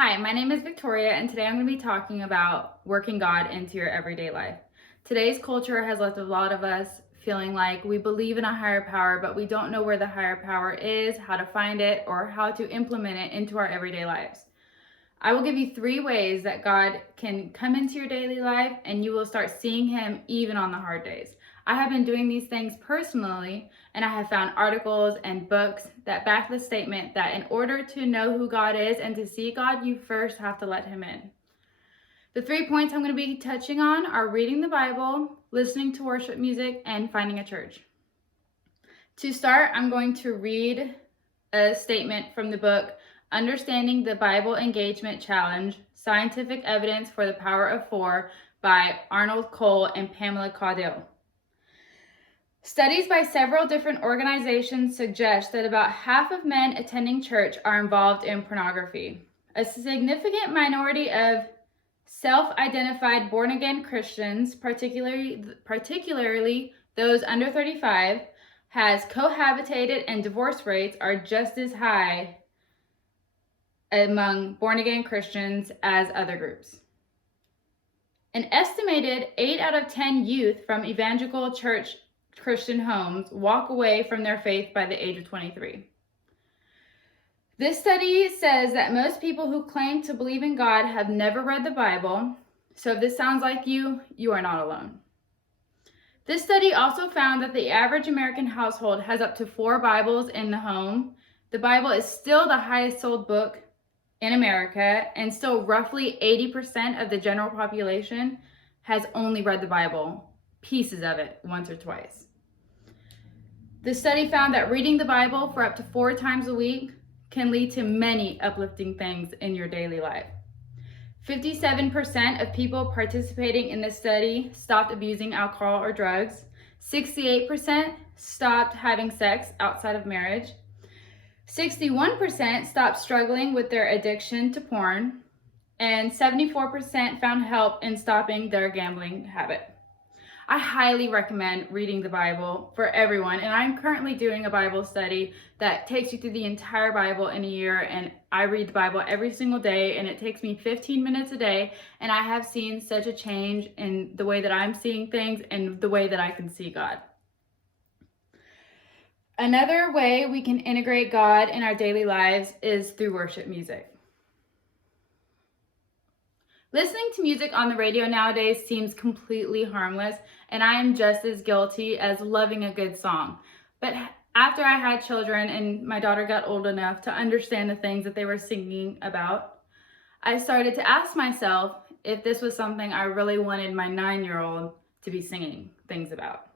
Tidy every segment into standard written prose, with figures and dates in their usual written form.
Hi, my name is Victoria, and today I'm going to be talking about working God into your everyday life. Today's culture has left a lot of us feeling like we believe in a higher power, but we don't know where the higher power is, how to find it, or how to implement it into our everyday lives. I will give you 3 ways that God can come into your daily life and you will start seeing Him even on the hard days. I have been doing these things personally, and I have found articles and books that back the statement that in order to know who God is and to see God, you first have to let Him in. The 3 points I'm going to be touching on are reading the Bible, listening to worship music, and finding a church. To start, I'm going to read a statement from the book Understanding the Bible Engagement Challenge, Scientific Evidence for the Power of 4 by Arnold Cole and Pamela Caudille. Studies by several different organizations suggest that about half of men attending church are involved in pornography. A significant minority of self-identified born-again Christians, particularly those under 35, has cohabitated, and divorce rates are just as high among born-again Christians as other groups. An estimated 8 out of 10 youth from evangelical church Christian homes walk away from their faith by the age of 23. This study says that most people who claim to believe in God have never read the Bible, so if this sounds like you, you are not alone. This study also found that the average American household has up to 4 Bibles in the home. The Bible is still the highest sold book in America, and still roughly 80% of the general population has only read the Bible, pieces of it, once or twice. The study found that reading the Bible for up to 4 times a week can lead to many uplifting things in your daily life. 57% of people participating in this study stopped abusing alcohol or drugs. 68% stopped having sex outside of marriage. 61% stopped struggling with their addiction to porn. And 74% found help in stopping their gambling habit. I highly recommend reading the Bible for everyone, and I'm currently doing a Bible study that takes you through the entire Bible in a year, and I read the Bible every single day, and it takes me 15 minutes a day, and I have seen such a change in the way that I'm seeing things and the way that I can see God. Another way we can integrate God in our daily lives is through worship music. Listening to music on the radio nowadays seems completely harmless, and I am just as guilty as loving a good song. But after I had children and my daughter got old enough to understand the things that they were singing about, I started to ask myself if this was something I really wanted my 9-year-old to be singing things about.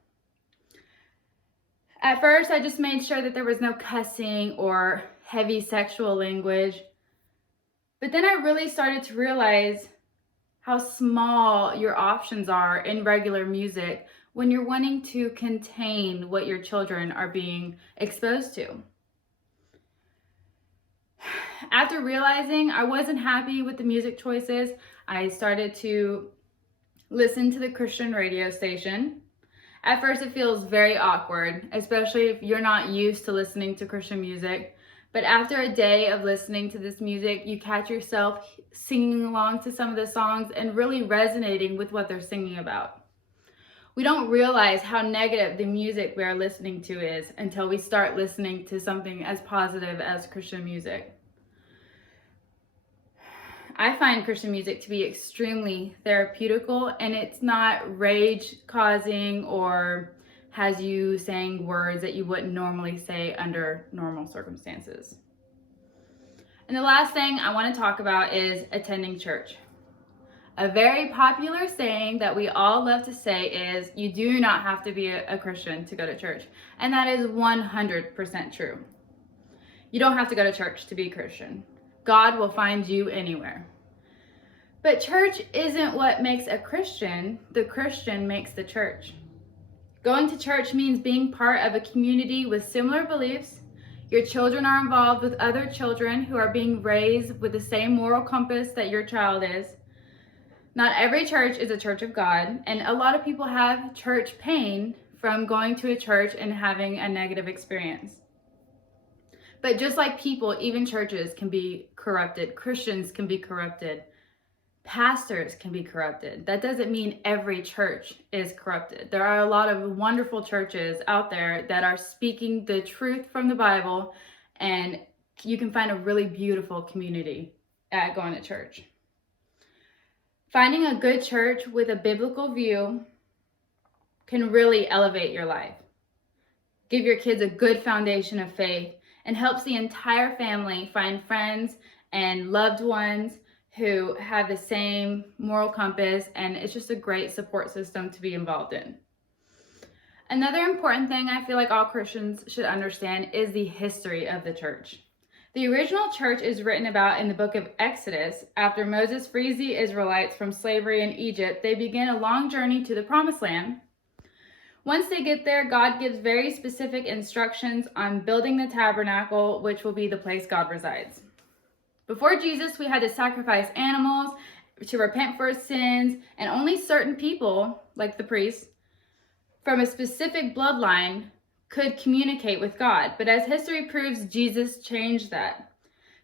At first, I just made sure that there was no cussing or heavy sexual language. But then I really started to realize how small your options are in regular music when you're wanting to contain what your children are being exposed to. After realizing I wasn't happy with the music choices, I started to listen to the Christian radio station. At first, it feels very awkward, especially if you're not used to listening to Christian music. But after a day of listening to this music, you catch yourself singing along to some of the songs and really resonating with what they're singing about. We don't realize how negative the music we are listening to is until we start listening to something as positive as Christian music. I find Christian music to be extremely therapeutical, and it's not rage-causing or has you saying words that you wouldn't normally say under normal circumstances. And the last thing I want to talk about is attending church. A very popular saying that we all love to say is, you do not have to be a Christian to go to church. And that is 100% true. You don't have to go to church to be a Christian. God will find you anywhere. But church isn't what makes a Christian. The Christian makes the church. Going to church means being part of a community with similar beliefs. Your children are involved with other children who are being raised with the same moral compass that your child is. Not every church is a church of God, and a lot of people have church pain from going to a church and having a negative experience. But just like people, even churches can be corrupted. Christians can be corrupted. Pastors can be corrupted. That doesn't mean every church is corrupted. There are a lot of wonderful churches out there that are speaking the truth from the Bible, and you can find a really beautiful community at going to church. Finding a good church with a biblical view can really elevate your life, give your kids a good foundation of faith, and helps the entire family find friends and loved ones who have the same moral compass, and it's just a great support system to be involved in. Another important thing I feel like all Christians should understand is the history of the church. The original church is written about in the book of Exodus. After Moses frees the Israelites from slavery in Egypt, they begin a long journey to the Promised Land. Once they get there, God gives very specific instructions on building the tabernacle, which will be the place God resides. Before Jesus, we had to sacrifice animals to repent for sins, and only certain people, like the priests, from a specific bloodline could communicate with God. But as history proves, Jesus changed that.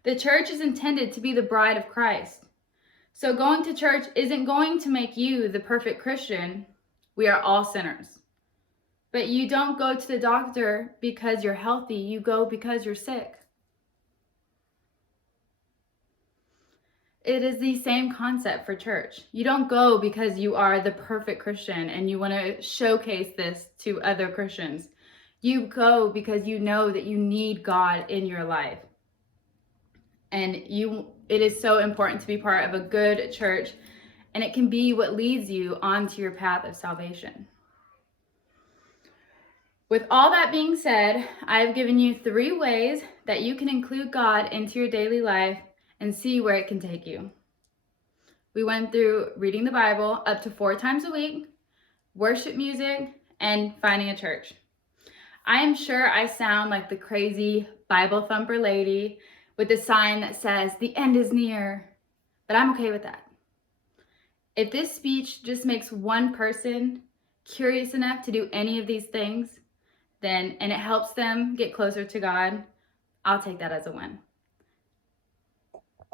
The church is intended to be the bride of Christ. So going to church isn't going to make you the perfect Christian. We are all sinners. But you don't go to the doctor because you're healthy. You go because you're sick. It is the same concept for church. You don't go because you are the perfect Christian and you want to showcase this to other Christians. You go because you know that you need God in your life. And it is so important to be part of a good church, and it can be what leads you onto your path of salvation. With all that being said, I've given you 3 ways that you can include God into your daily life and see where it can take you. We went through reading the Bible up to 4 times a week, worship music, and finding a church. I am sure I sound like the crazy Bible thumper lady with a sign that says, "The end is near," but I'm okay with that. If this speech just makes one person curious enough to do any of these things, and it helps them get closer to God, I'll take that as a win.